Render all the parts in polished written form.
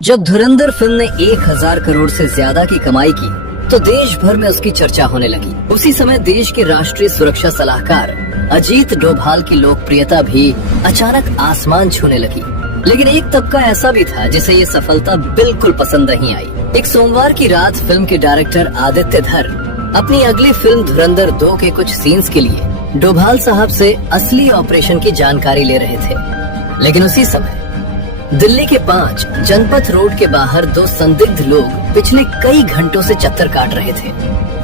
जब धुरंधर फिल्म ने 1000 करोड़ से ज्यादा की कमाई की तो देश भर में उसकी चर्चा होने लगी। उसी समय देश के राष्ट्रीय सुरक्षा सलाहकार अजीत डोभाल की लोकप्रियता भी अचानक आसमान छूने लगी। लेकिन एक तबका ऐसा भी था जिसे ये सफलता बिल्कुल पसंद नहीं आई। एक सोमवार की रात फिल्म के डायरेक्टर आदित्य धर अपनी अगली फिल्म धुरंधर 2 के कुछ सीन्स के लिए डोभाल साहब से असली ऑपरेशन की जानकारी ले रहे थे। लेकिन उसी समय दिल्ली के 5 जनपथ रोड के बाहर 2 संदिग्ध लोग पिछले कई घंटों से चक्कर काट रहे थे।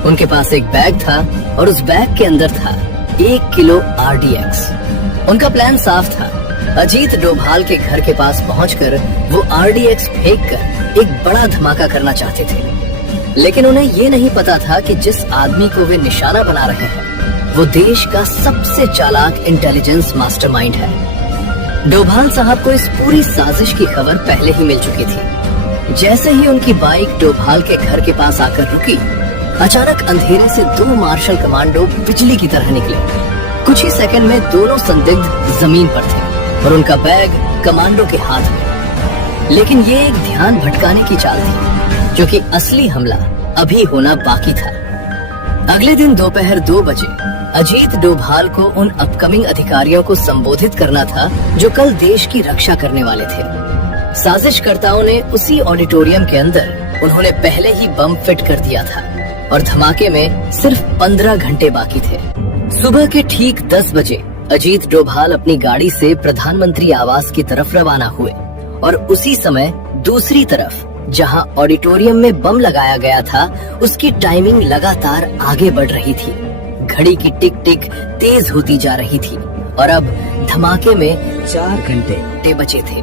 उनके पास एक बैग था और उस बैग के अंदर था 1 किलो RDX। उनका प्लान साफ था, अजीत डोभाल के घर के पास पहुंचकर वो RDX फेंककर एक बड़ा धमाका करना चाहते थे। लेकिन उन्हें ये नहीं पता था कि जिस आदमी को वे निशाना बना रहे हैं वो देश का सबसे चालाक इंटेलिजेंस मास्टरमाइंड है। डोभाल साहब को इस पूरी साजिश की खबर पहले ही मिल चुकी थी। जैसे ही उनकी बाइक डोभाल के घर के पास आकर रुकी, अचानक अंधेरे से 2 मार्शल कमांडो बिजली की तरह निकले। कुछ ही सेकंड में दोनों संदिग्ध जमीन पर थे और उनका बैग कमांडो के हाथ में। लेकिन ये एक ध्यान भटकाने की चाल थी, क्योंकि असली हमला अभी होना बाकी था। अगले दिन दोपहर 2 बजे अजीत डोभाल को उन अपकमिंग अधिकारियों को संबोधित करना था जो कल देश की रक्षा करने वाले थे। साजिशकर्ताओं ने उसी ऑडिटोरियम के अंदर उन्होंने पहले ही बम फिट कर दिया था और धमाके में सिर्फ 15 घंटे बाकी थे। सुबह के ठीक 10 बजे अजीत डोभाल अपनी गाड़ी से प्रधानमंत्री आवास की तरफ रवाना हुए और उसी समय दूसरी तरफ जहां ऑडिटोरियम में बम लगाया गया था उसकी टाइमिंग लगातार आगे बढ़ रही थी। घड़ी की टिक टिक तेज होती जा रही थी और अब धमाके में 4 घंटे बचे थे।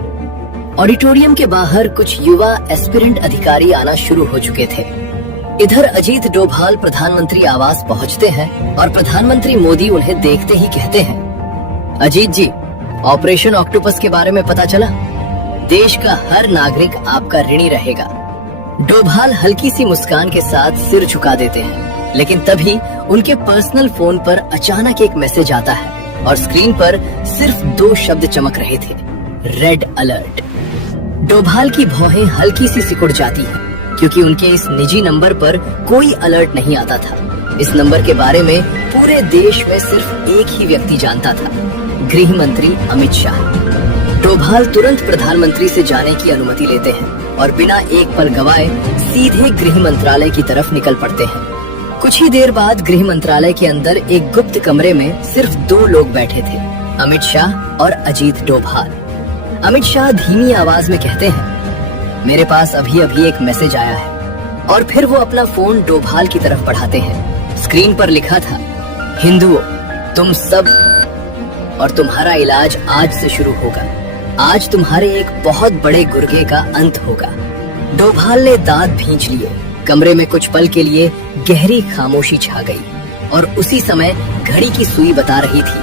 ऑडिटोरियम के बाहर कुछ युवा एस्पिरेंट अधिकारी आना शुरू हो चुके थे। इधर अजीत डोभाल प्रधानमंत्री आवास पहुंचते हैं और प्रधानमंत्री मोदी उन्हें देखते ही कहते हैं, अजीत जी, ऑपरेशन ऑक्टोपस के बारे में पता चला? देश का हर नागरिक आपका ऋणी रहेगा। डोभाल हल्की सी मुस्कान के साथ सिर झुका देते हैं, लेकिन तभी उनके पर्सनल फोन पर अचानक एक मैसेज आता है और स्क्रीन पर सिर्फ 2 शब्द चमक रहे थे, रेड अलर्ट। डोभाल की भौहें हल्की सी सिकुड़ जाती हैं, क्योंकि उनके इस निजी नंबर पर कोई अलर्ट नहीं आता था। इस नंबर के बारे में पूरे देश में सिर्फ एक ही व्यक्ति जानता था, गृह मंत्री अमित शाह। डोभाल तुरंत प्रधानमंत्री से जाने की अनुमति लेते हैं और बिना एक पल गवाए सीधे गृह मंत्रालय की तरफ निकल पड़ते हैं। कुछ ही देर बाद गृह मंत्रालय के अंदर एक गुप्त कमरे में सिर्फ 2 लोग बैठे थे, अमित शाह और अजीत डोभाल। अमित शाह धीमी आवाज में कहते हैं, मेरे पास अभी अभी एक मैसेज आया है। और फिर वो अपना फोन डोभाल की तरफ बढ़ाते हैं। स्क्रीन पर लिखा था, हिंदुओं, तुम सब और तुम्हारा इलाज आज से शुरू होगा। आज तुम्हारे एक बहुत बड़े गुर्गे का अंत होगा। डोभाल ने दांत भींच लिए। कमरे में कुछ पल के लिए गहरी खामोशी छा गई और उसी समय घड़ी की सुई बता रही थी,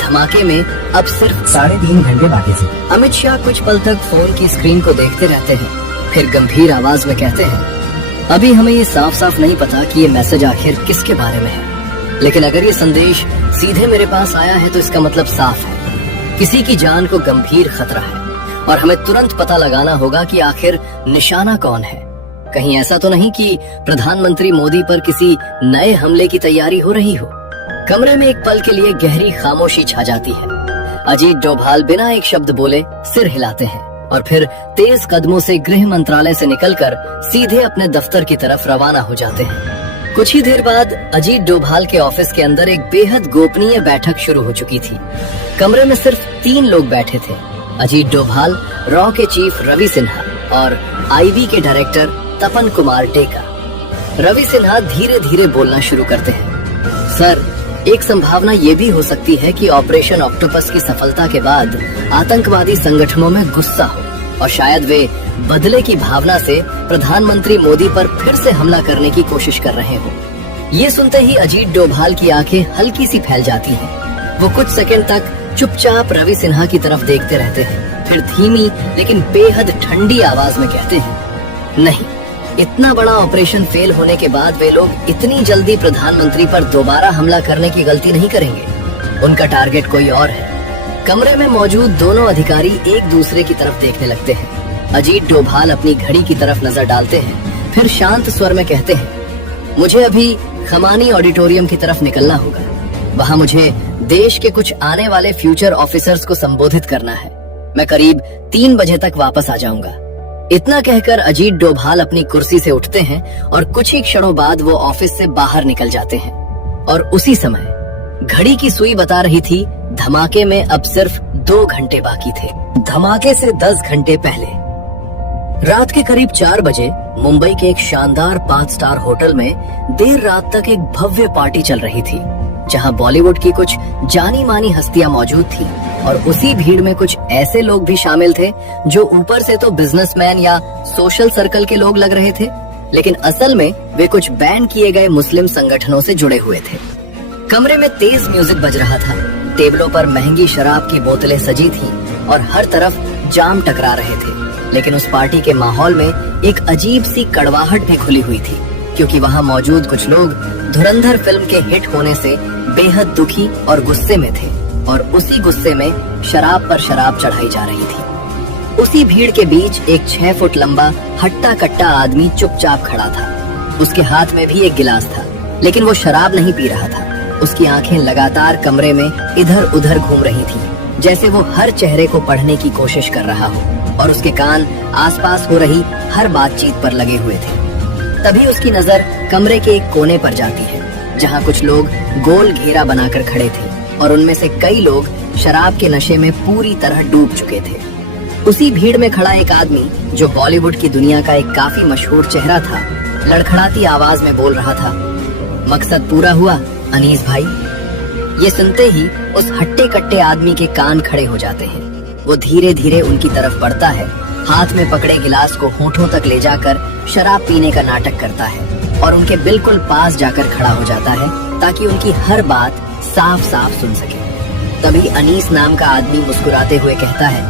धमाके में अब सिर्फ 3.5 घंटे बाकी थे। अमित शाह कुछ पल तक फोन की स्क्रीन को देखते रहते हैं, फिर गंभीर आवाज में कहते हैं, अभी हमें ये साफ साफ नहीं पता कि ये मैसेज आखिर किसके बारे में है, लेकिन अगर ये संदेश सीधे मेरे पास आया है तो इसका मतलब साफ है, किसी की जान को गंभीर खतरा है और हमें तुरंत पता लगाना होगा कि आखिर निशाना कौन है। कहीं ऐसा तो नहीं कि प्रधानमंत्री मोदी पर किसी नए हमले की तैयारी हो रही हो। कमरे में एक पल के लिए गहरी खामोशी छा जाती है। अजीत डोभाल बिना एक शब्द बोले सिर हिलाते हैं और फिर तेज कदमों से गृह मंत्रालय से निकलकर सीधे अपने दफ्तर की तरफ रवाना हो जाते हैं। कुछ ही देर बाद अजीत डोभाल के ऑफिस के अंदर एक बेहद गोपनीय बैठक शुरू हो चुकी थी। कमरे में सिर्फ 3 लोग बैठे थे, अजीत डोभाल, रॉ के चीफ रवि सिन्हा और IB के डायरेक्टर तपन कुमार टेका। रवि सिन्हा धीरे धीरे बोलना शुरू करते हैं, सर, एक संभावना ये भी हो सकती है कि ऑपरेशन ऑक्टोपस की सफलता के बाद आतंकवादी संगठनों में गुस्सा हो और शायद वे बदले की भावना से प्रधानमंत्री मोदी पर फिर से हमला करने की कोशिश कर रहे हो। ये सुनते ही अजीत डोभाल की आंखें हल्की सी फैल जाती हैं। वो कुछ सेकंड तक चुपचाप रवि सिन्हा की तरफ देखते रहते हैं, फिर धीमी लेकिन बेहद ठंडी आवाज में कहते हैं, नहीं, इतना बड़ा ऑपरेशन फेल होने के बाद वे लोग इतनी जल्दी प्रधानमंत्री पर दोबारा हमला करने की गलती नहीं करेंगे। उनका टारगेट कोई और है। कमरे में मौजूद दोनों अधिकारी एक दूसरे की तरफ देखने लगते हैं। अजीत डोभाल अपनी घड़ी की तरफ नजर डालते हैं, फिर शांत स्वर में कहते हैं, मुझे अभी खमानी ऑडिटोरियम की तरफ निकलना होगा। वहाँ मुझे देश के कुछ आने वाले फ्यूचर ऑफिसर्स को संबोधित करना है। मैं करीब 3 बजे तक वापस आ जाऊंगा। इतना कहकर अजीत डोभाल अपनी कुर्सी से उठते हैं और कुछ ही क्षणों बाद वो ऑफिस से बाहर निकल जाते हैं। और उसी समय घड़ी की सुई बता रही थी धमाके में अब सिर्फ 2 घंटे बाकी थे। धमाके से 10 घंटे पहले रात के करीब 4 बजे मुंबई के एक शानदार 5 स्टार होटल में देर रात तक एक भव्य पार्टी चल रही थी, जहां बॉलीवुड की कुछ जानी मानी हस्तियां मौजूद थी और उसी भीड़ में कुछ ऐसे लोग भी शामिल थे जो ऊपर से तो बिजनेसमैन या सोशल सर्कल के लोग लग रहे थे, लेकिन असल में वे कुछ बैन किए गए मुस्लिम संगठनों से जुड़े हुए थे। कमरे में तेज म्यूजिक बज रहा था, टेबलों पर महंगी शराब की बोतलें सजी थी और हर तरफ जाम टकरा रहे थे। लेकिन उस पार्टी के माहौल में एक अजीब सी कड़वाहट भी खुली हुई थी, क्योंकि वहाँ मौजूद कुछ लोग धुरंधर फिल्म के हिट होने से बेहद दुखी और गुस्से में थे और उसी गुस्से में शराब पर शराब चढ़ाई जा रही थी। उसी भीड़ के बीच एक 6 फुट लंबा हट्टा कट्टा आदमी चुपचाप खड़ा था। उसके हाथ में भी एक गिलास था, लेकिन वो शराब नहीं पी रहा था। उसकी आंखें लगातार कमरे में इधर उधर घूम रही थी, जैसे वो हर चेहरे को पढ़ने की कोशिश कर रहा हो, और उसके कान आसपास हो रही हर बातचीत पर लगे हुए थे। तभी उसकी नजर कमरे के एक कोने पर जाती है, जहाँ कुछ लोग गोल घेरा बनाकर खड़े थे और उनमें से कई लोग शराब के नशे में पूरी तरह डूब चुके थे। उसी भीड़ में खड़ा एक आदमी जो बॉलीवुड की दुनिया का एक काफी मशहूर चेहरा था, लड़खड़ाती आवाज में बोल रहा था, मकसद पूरा हुआ अनीस भाई। ये सुनते ही उस हट्टे कट्टे आदमी के कान खड़े हो जाते हैं। वो धीरे धीरे उनकी तरफ बढ़ता है, हाथ में पकड़े गिलास को होठों तक ले जाकर शराब पीने का नाटक करता है और उनके बिल्कुल पास जाकर खड़ा हो जाता है ताकि उनकी हर बात साफ साफ सुन सके। तभी अनीस नाम का आदमी मुस्कुराते हुए कहता है,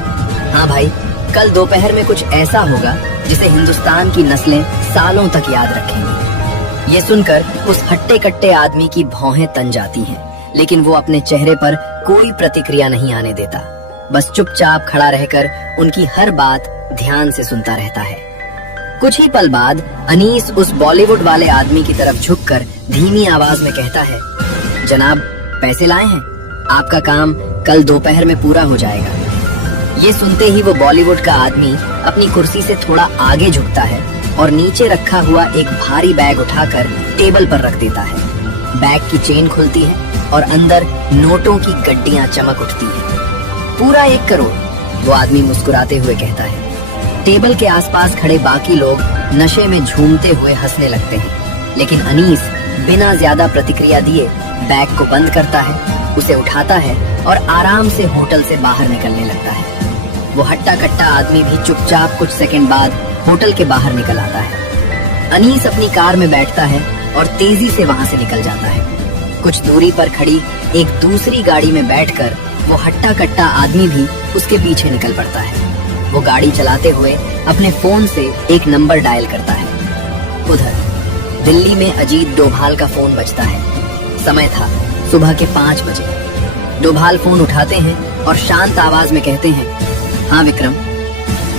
हाँ भाई, कल दोपहर में कुछ ऐसा होगा जिसे हिंदुस्तान की नस्लें सालों तक याद रखेंगी। ये सुनकर उस हट्टे कट्टे आदमी की भौहें तन जाती हैं, लेकिन वो अपने चेहरे पर कोई प्रतिक्रिया नहीं आने देता, बस चुपचाप खड़ा रहकर उनकी हर बात ध्यान से सुनता रहता है। कुछ ही पल बाद अनीस उस बॉलीवुड वाले आदमी की तरफ झुककर धीमी आवाज में कहता है, जनाब पैसे लाए हैं, आपका काम कल दोपहर में पूरा हो जाएगा। ये सुनते ही वो बॉलीवुड का आदमी अपनी कुर्सी से थोड़ा आगे झुकता है और नीचे रखा हुआ एक भारी बैग उठाकर टेबल पर रख देता है। बैग की चेन खुलती है और अंदर नोटों की गड्डियां चमक उठती हैं। पूरा 1 करोड़, वो आदमी मुस्कुराते हुए कहता है। टेबल के आसपास खड़े बाकी लोग नशे में झूमते हुए हंसने लगते हैं, लेकिन अनीस बिना ज्यादा प्रतिक्रिया दिए बैग को बंद करता है, उसे उठाता है और आराम से होटल से बाहर निकलने लगता है। वो हट्टा कट्टा आदमी भी चुपचाप कुछ सेकंड बाद होटल के बाहर निकल आता है। अनीस अपनी कार में बैठता है और तेजी से वहां से निकल जाता है। कुछ दूरी पर खड़ी एक दूसरी गाड़ी में बैठकर वो हट्टा कट्टा आदमी भी उसके पीछे निकल पड़ता है। वो गाड़ी चलाते हुए अपने फोन से एक नंबर डायल करता है। उधर दिल्ली में अजीत डोभाल का फोन बजता है। समय था सुबह के 5 बजे। डोभाल फोन उठाते हैं और शांत आवाज में कहते हैं, हाँ विक्रम।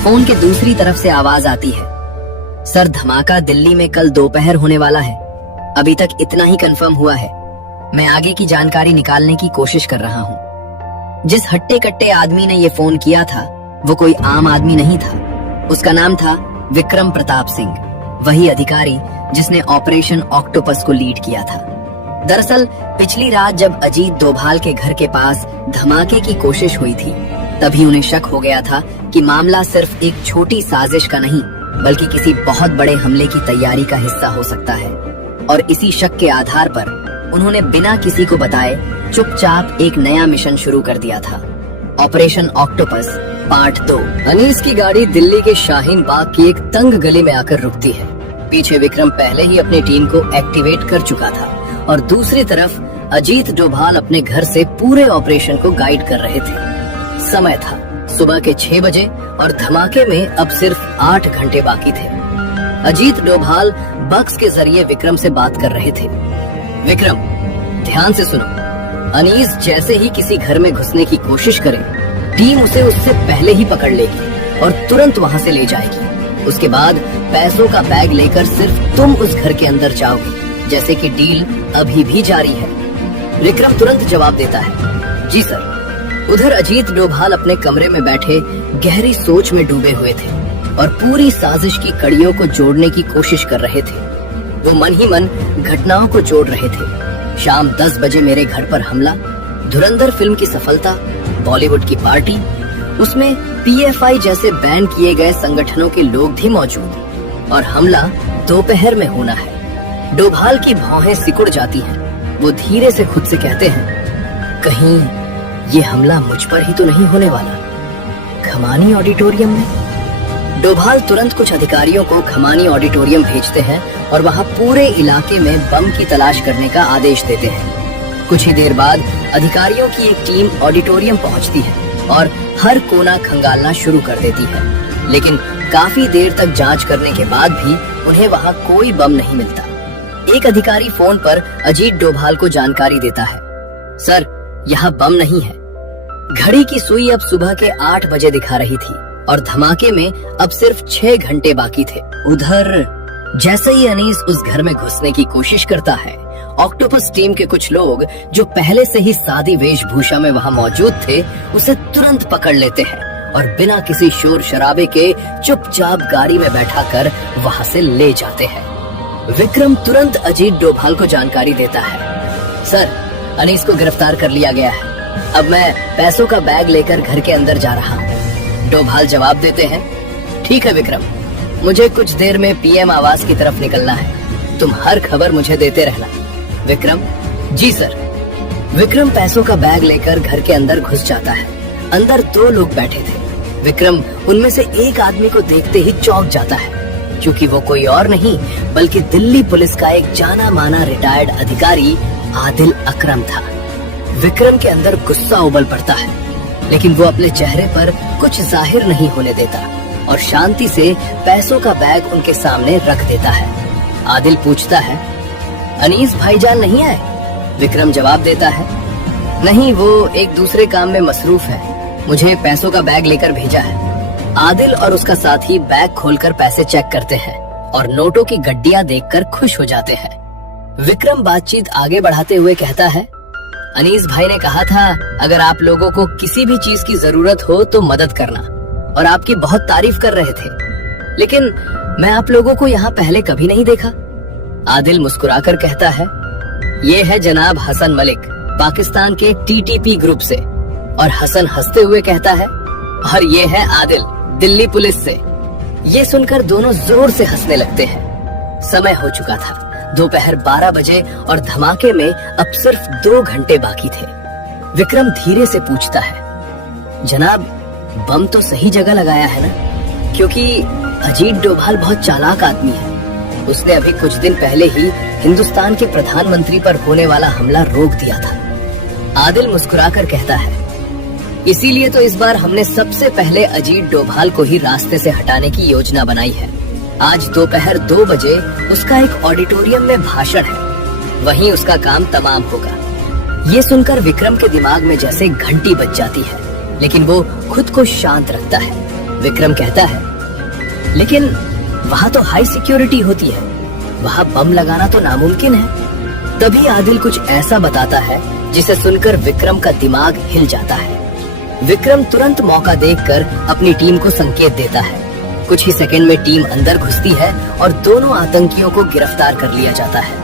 फोन के दूसरी तरफ से आवाज आती है, सर धमाका दिल्ली में कल दोपहर होने वाला है। अभी तक इतना ही कंफर्म हुआ है। मैं आगे की जानकारी निकालने की कोशिश कर रहा हूँ। जिस हट्टे कट्टे आदमी ने ये फोन किया था वो कोई आम आदमी नहीं था। उसका नाम था विक्रम प्रताप सिंह, वही अधिकारी जिसने ऑपरेशन ऑक्टोपस को लीड किया था। दरअसल पिछली रात जब अजीत डोभाल के घर के पास धमाके की कोशिश हुई थी, तभी उन्हें शक हो गया था कि मामला सिर्फ एक छोटी साजिश का नहीं बल्कि किसी बहुत बड़े हमले की तैयारी का हिस्सा हो सकता है। और इसी शक के आधार पर उन्होंने बिना किसी को बताए चुपचाप एक नया मिशन शुरू कर दिया था, ऑपरेशन ऑक्टोपस पार्ट 2। अनीस की गाड़ी दिल्ली के शाहीन बाग की एक तंग गली में आकर रुकती है। पीछे विक्रम पहले ही अपनी टीम को एक्टिवेट कर चुका था और दूसरी तरफ अजीत डोभाल अपने घर से पूरे ऑपरेशन को गाइड कर रहे थे। समय था सुबह के 6 बजे और धमाके में अब सिर्फ 8 घंटे बाकी थे। अजीत डोभाल बक्स के जरिए विक्रम से बात कर रहे थे। विक्रम, ध्यान से सुनो। अनीस जैसे ही किसी घर में घुसने की कोशिश करे, टीम उसे उससे पहले ही पकड़ लेगी और तुरंत वहाँ से ले जाएगी। उसके बाद पैसों का बैग लेकर सिर्फ तुम उस घर के अंदर जाओगे, जैसे कि डील अभी भी जारी है। विक्रम तुरंत जवाब देता है, जी सर। उधर अजीत डोभाल अपने कमरे में बैठे गहरी सोच में डूबे हुए थे और पूरी साजिश की कड़ियों को जोड़ने की कोशिश कर रहे थे। वो मन ही मन घटनाओं को जोड़ रहे थे। शाम 10 बजे मेरे घर पर हमला, धुरंधर फिल्म की सफलता, बॉलीवुड की पार्टी, उसमें पीएफआई जैसे बैन किए गए संगठनों के लोग भी मौजूद, और हमला दोपहर में होना है। डोभाल की भौहें सिकुड़ जाती हैं। वो धीरे से खुद से कहते हैं, कहीं ये हमला मुझ पर ही तो नहीं होने वाला, खमानी ऑडिटोरियम में। डोभाल तुरंत कुछ अधिकारियों को खमानी ऑडिटोरियम भेजते हैं और वहाँ पूरे इलाके में बम की तलाश करने का आदेश देते हैं। कुछ ही देर बाद अधिकारियों की एक टीम ऑडिटोरियम पहुँचती है और हर कोना खंगालना शुरू कर देती है, लेकिन काफी देर तक जांच करने के बाद भी उन्हें वहाँ कोई बम नहीं मिलता। एक अधिकारी फोन पर अजीत डोभाल को जानकारी देता है, सर यहाँ बम नहीं है। घड़ी की सुई अब सुबह के 8 बजे दिखा रही थी और धमाके में अब सिर्फ 6 घंटे बाकी थे। उधर जैसे ही अनीस उस घर में घुसने की कोशिश करता है, ऑक्टोपस टीम के कुछ लोग जो पहले से ही सादी वेशभूषा में वहाँ मौजूद थे, उसे तुरंत पकड़ लेते हैं और बिना किसी शोर शराबे के चुपचाप गाड़ी में बैठाकर वहाँ से ले जाते हैं। विक्रम तुरंत अजीत डोभाल को जानकारी देता है, सर अनीस को गिरफ्तार कर लिया गया है। अब मैं पैसों का बैग लेकर घर के अंदर जा रहा हूँ। डोभाल जवाब देते हैं, ठीक है विक्रम, मुझे कुछ देर में पीएम आवास की तरफ निकलना है, तुम हर खबर मुझे देते रहना। विक्रम, जी सर। विक्रम पैसों का बैग लेकर घर के अंदर घुस जाता है। अंदर 2 लोग बैठे थे। विक्रम उनमें से एक आदमी को देखते ही चौंक जाता है, क्योंकि वो कोई और नहीं बल्कि दिल्ली पुलिस का एक जाना माना रिटायर्ड अधिकारी आदिल अकरम था। विक्रम के अंदर गुस्सा उबल पड़ता है, लेकिन वो अपने चेहरे पर कुछ जाहिर नहीं होने देता और शांति से पैसों का बैग उनके सामने रख देता है। आदिल पूछता है, अनीस भाईजान नहीं आए? विक्रम जवाब देता है, नहीं, वो एक दूसरे काम में मसरूफ है, मुझे पैसों का बैग लेकर भेजा है। आदिल और उसका साथी बैग खोलकर पैसे चेक करते हैं और नोटों की गड्डियां देखकर खुश हो जाते हैं। विक्रम बातचीत आगे बढ़ाते हुए कहता है, अनीस भाई ने कहा था अगर आप लोगों को किसी भी चीज की जरूरत हो तो मदद करना, और आपकी बहुत तारीफ कर रहे थे, लेकिन मैं आप लोगों को यहाँ पहले कभी नहीं देखा। आदिल मुस्कुराकर कहता है, ये है जनाब हसन मलिक, पाकिस्तान के टीटीपी ग्रुप से। और हसन हंसते हुए कहता है, और ये है आदिल, दिल्ली पुलिस से। ये सुनकर दोनों जोर से हंसने लगते हैं। समय हो चुका था, दोपहर 12 बजे और धमाके में अब सिर्फ 2 घंटे बाकी थे। विक्रम धीरे से पूछता है, जनाब बम तो सही जगह लगाया है ना? क्योंकि अजीत डोभाल बहुत चालाक आदमी है। उसने अभी कुछ दिन पहले ही हिंदुस्तान के प्रधानमंत्री पर होने वाला हमला रोक दिया था। आदिल मुस्कुराकर कहता है, इसीलिए तो इस बार हमने सबसे पहले अजीत डोभाल को ही रास्ते से हटाने की योजना बनाई है। आज दोपहर 2 बजे उसका एक ऑडिटोरियम में भाषण है, वहीं उसका काम तमाम होगा। ये सुनकर विक्रम के दिमाग में जैसे घंटी बज जाती है, लेकिन वो खुद को शांत रखता है। विक्रम कहता है, लेकिन वहाँ तो हाई सिक्योरिटी होती है, वहाँ बम लगाना तो नामुमकिन है। तभी आदिल कुछ ऐसा बताता है जिसे सुनकर विक्रम का दिमाग हिल जाता है। विक्रम तुरंत मौका देखकर अपनी टीम को संकेत देता है। कुछ ही सेकंड में टीम अंदर घुसती है और दोनों आतंकियों को गिरफ्तार कर लिया जाता है।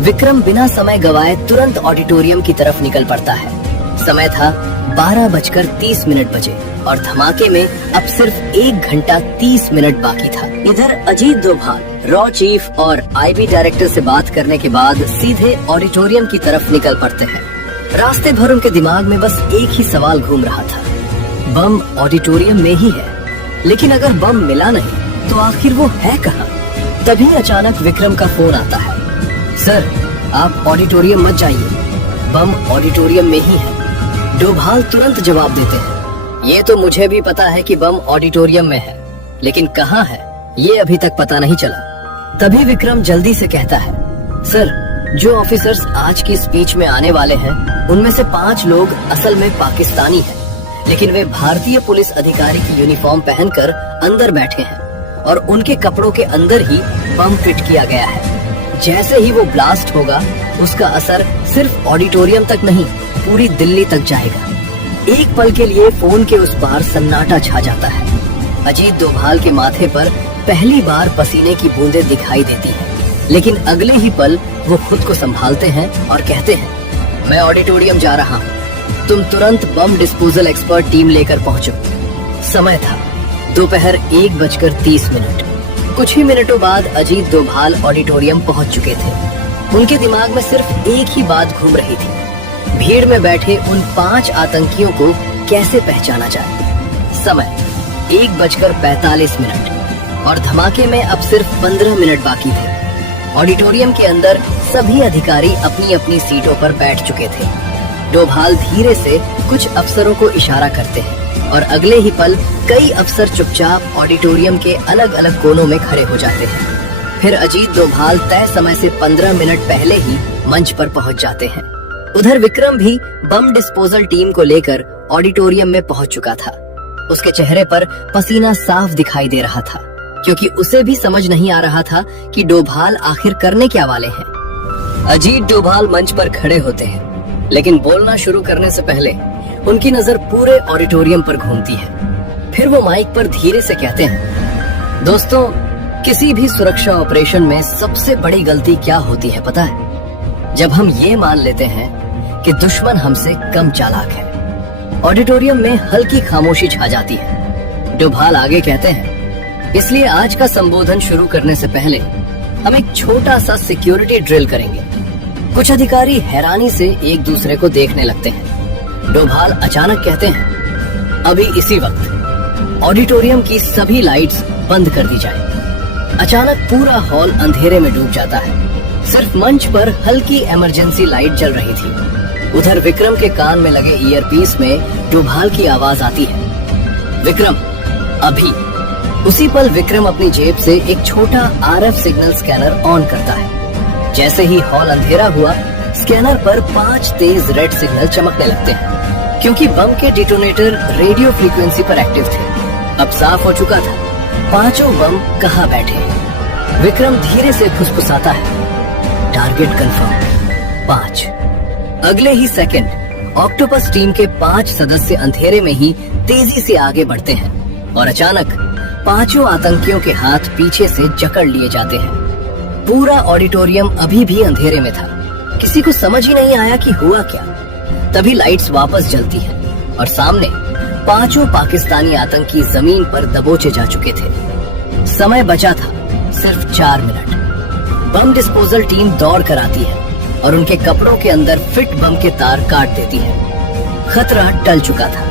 विक्रम बिना समय गवाए तुरंत ऑडिटोरियम की तरफ निकल पड़ता है। समय था 12:30 बजे और धमाके में अब सिर्फ 1 घंटा 30 मिनट बाकी था। इधर अजीत डोभाल रॉ चीफ और आईबी डायरेक्टर से बात करने के बाद सीधे ऑडिटोरियम की तरफ निकल पड़ते हैं। रास्ते भर उनके दिमाग में बस एक ही सवाल घूम रहा था, बम ऑडिटोरियम में ही है, लेकिन अगर बम मिला नहीं तो आखिर वो है कहाँ? तभी अचानक विक्रम का फोन आता है, सर आप ऑडिटोरियम मत जाइए, बम ऑडिटोरियम में ही है। डोभाल तुरंत जवाब देते हैं, ये तो मुझे भी पता है कि बम ऑडिटोरियम में है, लेकिन कहाँ है ये अभी तक पता नहीं चला। तभी विक्रम जल्दी से कहता है, सर जो ऑफिसर्स आज की स्पीच में आने वाले हैं उनमें से 5 लोग असल में पाकिस्तानी हैं, लेकिन वे भारतीय पुलिस अधिकारी की यूनिफॉर्म पहनकर अंदर बैठे हैं और उनके कपड़ों के अंदर ही बम फिट किया गया है। जैसे ही वो ब्लास्ट होगा, उसका असर सिर्फ ऑडिटोरियम तक नहीं, पूरी दिल्ली तक जाएगा। एक पल के लिए फोन के उस पार सन्नाटा छा जाता है। अजीत डोभाल के माथे पर पहली बार पसीने की बूंदें दिखाई देती हैं, लेकिन अगले ही पल वो खुद को संभालते हैं और कहते हैं, मैं ऑडिटोरियम जा रहा हूँ, तुम तुरंत बम डिस्पोजल एक्सपर्ट टीम लेकर पहुंचो। समय था 1:30 कुछ ही मिनटों बाद अजीत डोभाल ऑडिटोरियम पहुंच चुके थे। उनके दिमाग में सिर्फ एक ही बात घूम रही थी, भीड़ में बैठे उन 5 आतंकियों को कैसे पहचाना जाए। समय 1:45 और धमाके में अब सिर्फ 15 मिनट बाकी थे। ऑडिटोरियम के अंदर सभी अधिकारी अपनी अपनी सीटों पर बैठ चुके थे। डोभाल धीरे से कुछ अफसरों को इशारा करते हैं और अगले ही पल कई अफसर चुपचाप ऑडिटोरियम के अलग अलग कोनों में खड़े हो जाते हैं। फिर अजीत डोभाल तय समय से 15 मिनट पहले ही मंच पर पहुंच जाते हैं। उधर विक्रम भी बम डिस्पोजल टीम को लेकर ऑडिटोरियम में पहुंच चुका था। उसके चेहरे पर पसीना साफ दिखाई दे रहा था, क्योंकि उसे भी समझ नहीं आ रहा था कि डोभाल आखिर करने क्या वाले हैं। अजीत डोभाल मंच पर खड़े होते हैं, लेकिन बोलना शुरू करने से पहले उनकी नजर पूरे ऑडिटोरियम पर घूमती है। फिर वो माइक पर धीरे से कहते हैं, दोस्तों, किसी भी सुरक्षा ऑपरेशन में सबसे बड़ी गलती क्या होती है पता है? जब हम ये मान लेते हैं कि दुश्मन हमसे कम चालाक है। ऑडिटोरियम में हल्की खामोशी छा जाती है। डोभाल आगे कहते हैं, इसलिए आज का संबोधन शुरू करने से पहले हम एक छोटा सा सिक्योरिटी ड्रिल करेंगे। कुछ अधिकारी हैरानी से एक दूसरे को देखने लगते हैं। डोभाल अचानक कहते हैं, अभी इसी वक्त ऑडिटोरियम की सभी लाइट्स बंद कर दी जाए। अचानक पूरा हॉल अंधेरे में डूब जाता है। सिर्फ मंच पर हल्की इमरजेंसी लाइट जल रही थी। उधर विक्रम के कान में लगे ईयरपीस में डोभाल की आवाज आती है, विक्रम, अभी। उसी पल विक्रम अपनी जेब से एक छोटा RF सिग्नल स्कैनर ऑन करता है। जैसे ही हॉल अंधेरा हुआ, स्कैनर पर 5 तेज रेड सिग्नल चमकने लगते हैं, क्योंकि बम के डिटोनेटर रेडियो फ्रीक्वेंसी पर एक्टिव थे। अब साफ हो चुका था, 5 बम कहाँ बैठे हैं। विक्रम धीरे से फुसफुसाता है, टारगेट कंफर्म, 5। अगले ही सेकंड ऑक्टोपस टीम के 5 सदस्य अंधेरे में ही तेजी से आगे बढ़ते हैं और अचानक 5 आतंकियों के हाथ पीछे से जकड़ लिए जाते हैं। पूरा ऑडिटोरियम अभी भी अंधेरे में था। किसी को समझ ही नहीं आया कि हुआ क्या। तभी लाइट्स वापस जलती हैं और सामने 5 पाकिस्तानी आतंकी जमीन पर दबोचे जा चुके थे। समय बचा था सिर्फ 4 मिनट। बम डिस्पोजल टीम दौड़ कर आती है और उनके कपड़ों के अंदर फिट बम के तार काट देती है। खतरा टल चुका था।